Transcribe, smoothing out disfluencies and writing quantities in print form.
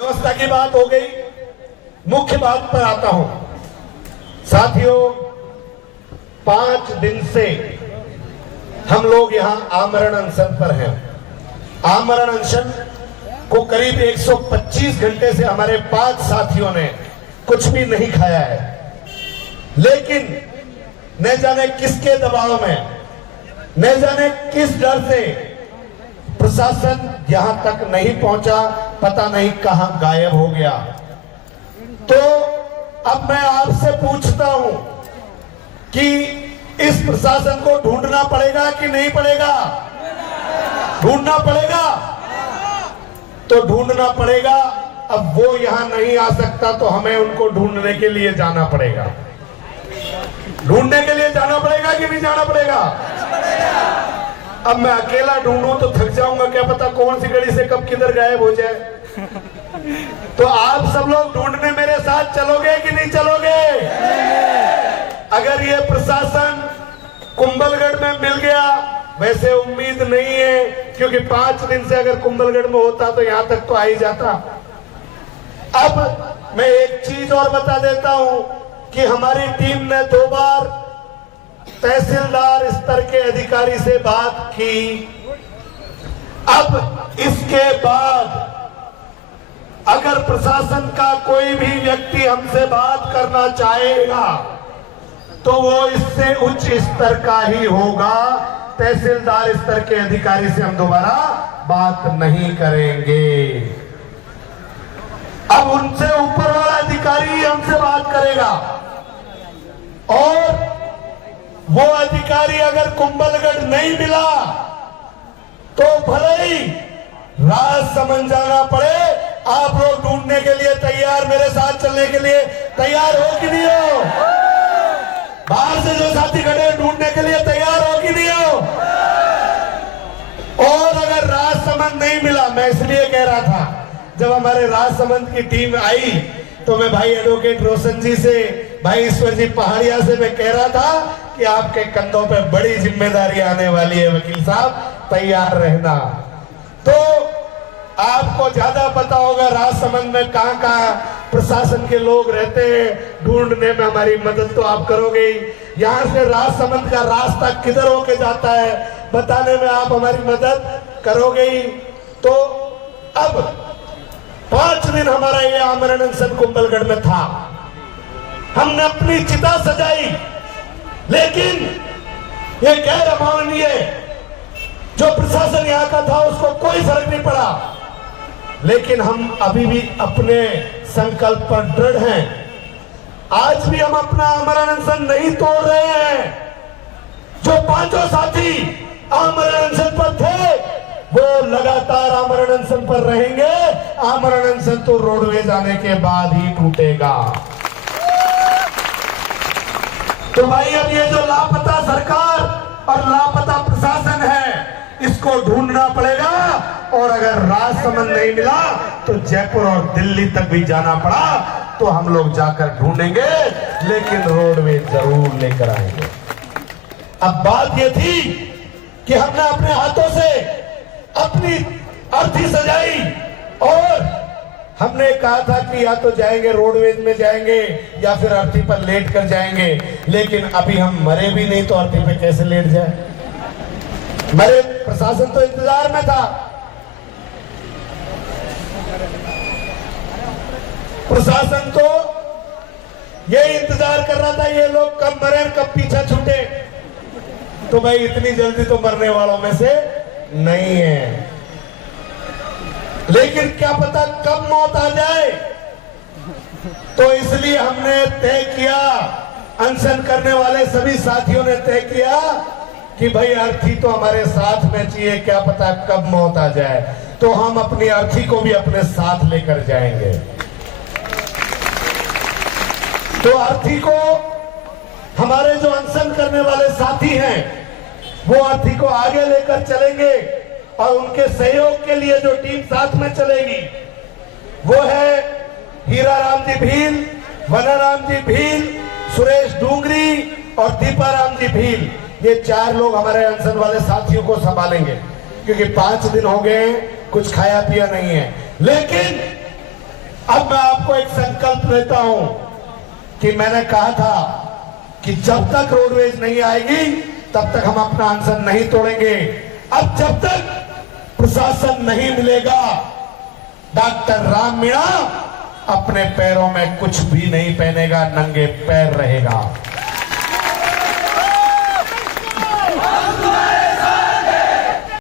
व्यवस्था की बात हो गई, मुख्य बात पर आता हूं। साथियों, 5 दिन से हम लोग यहां आमरण अनशन पर हैं। आमरण अनशन को करीब 125 घंटे से हमारे 5 साथियों ने कुछ भी नहीं खाया है, लेकिन न जाने किसके दबाव में, न जाने किस डर से प्रशासन यहां तक नहीं पहुंचा, पता नहीं कहां गायब हो गया। तो अब मैं आपसे पूछता हूं कि इस प्रशासन को ढूंढना पड़ेगा कि नहीं पड़ेगा? ढूंढना पड़ेगा, तो ढूंढना पड़ेगा। अब वो यहां नहीं आ सकता तो हमें उनको ढूंढने के लिए जाना पड़ेगा। ढूंढने के लिए जाना पड़ेगा कि नहीं जाना पड़ेगा? अब मैं अकेला ढूंढूं तो थक जाऊंगा, क्या पता कौन सी गली से कब किधर गायब हो जाए। तो आप सब लोग ढूंढने मेरे साथ चलोगे कि नहीं चलोगे? अगर ये प्रशासन कुंभलगढ़ में मिल गया, वैसे उम्मीद नहीं है, क्योंकि 5 दिन से अगर कुंभलगढ़ में होता तो यहां तक तो आ ही जाता। अब मैं एक चीज और बता देता हूं कि हमारी टीम ने 2 बार तहसीलदार स्तर के अधिकारी से बात की। अब इसके बाद अगर प्रशासन का कोई भी व्यक्ति हमसे बात करना चाहेगा तो वो इससे उच्च स्तर का ही होगा। तहसीलदार स्तर के अधिकारी से हम दोबारा बात नहीं करेंगे। अब उनसे ऊपर वाला अधिकारी हमसे बात करेगा, और वो अधिकारी अगर कुंभलगढ़ नहीं मिला तो भले ही राजसमंद जाना पड़े। आप लोग ढूंढने के लिए तैयार, मेरे साथ चलने के लिए तैयार हो कि नहीं हो? बाहर से जो साथी खड़े ढूंढने के लिए तैयार हो कि नहीं हो? और अगर राजसमंद नहीं मिला, मैं इसलिए कह रहा था, जब हमारे राजसमंद की टीम आई तो मैं भाई एडवोकेट रोशन जी से, भाई ईश्वर जी पहाड़िया से मैं कह रहा था कि आपके कंधों पे बड़ी जिम्मेदारी आने वाली है वकील साहब, तैयार रहना। तो आपको ज्यादा पता होगा राजसमंद में कहां कहां प्रशासन के लोग रहते हैं, ढूंढने में हमारी मदद तो आप करोगे ही। यहां से राजसमंद का रास्ता किधर होके जाता है बताने में आप हमारी मदद करोगे ही। तो अब 5 दिन हमारा ये आमरण अनशन कुंभलगढ़ में था। हमने अपनी चिता सजाई, लेकिन ये गैर अमानवीय जो प्रशासन यहां का था उसको कोई फर्क नहीं पड़ा। लेकिन हम अभी भी अपने संकल्प पर दृढ़ हैं। आज भी हम अपना आमरण अनशन नहीं तोड़ रहे हैं। जो 5 साथी आमरण अनशन पर थे वो लगातार आमरण अनशन पर रहेंगे। आमरण अनशन तो रोडवेज आने के बाद ही टूटेगा। तो भाई, अब ये जो लापता सरकार और लापता प्रशासन है, इसको ढूंढना पड़ेगा। और अगर राजसमंद नहीं मिला तो जयपुर और दिल्ली तक भी जाना पड़ा तो हम लोग जाकर ढूंढेंगे, लेकिन रोडवेज जरूर लेकर आएंगे। अब बात ये थी कि हमने अपने हाथों से अपनी अर्थी सजाई और हमने कहा था कि या तो जाएंगे रोडवेज में जाएंगे या फिर अर्थी पर लेट कर जाएंगे। लेकिन अभी हम मरे भी नहीं तो अर्थी पे कैसे लेट जाए? मरे प्रशासन तो इंतजार में था। प्रशासन तो ये इंतजार कर रहा था ये लोग कब मरे कब पीछा छूटे। तो भाई, इतनी जल्दी तो मरने वालों में से नहीं है, लेकिन क्या पता कब मौत आ जाए। तो इसलिए हमने तय किया, अनशन करने वाले सभी साथियों ने तय किया कि भाई अर्थी तो हमारे साथ में चाहिए, क्या पता कब मौत आ जाए। तो हम अपनी अर्थी को भी अपने साथ लेकर जाएंगे। तो अर्थी को, हमारे जो अनशन करने वाले साथी हैं, वो अर्थी को आगे लेकर चलेंगे। और उनके सहयोग के लिए जो टीम साथ में चलेगी वो है हीराराम जी भील, वनाराम जी भील, सुरेश डूंगरी और दीपाराम जी भील। ये 4 लोग हमारे अनशन वाले साथियों को संभालेंगे, क्योंकि 5 दिन हो गए, कुछ खाया पिया नहीं है। लेकिन अब मैं आपको एक संकल्प देता हूं कि मैंने कहा था कि जब तक रोडवेज नहीं आएगी तब तक हम अपना अनशन नहीं तोड़ेंगे। अब जब तक प्रशासन नहीं मिलेगा, डॉक्टर राम मीणा अपने पैरों में कुछ भी नहीं पहनेगा, नंगे पैर रहेगा।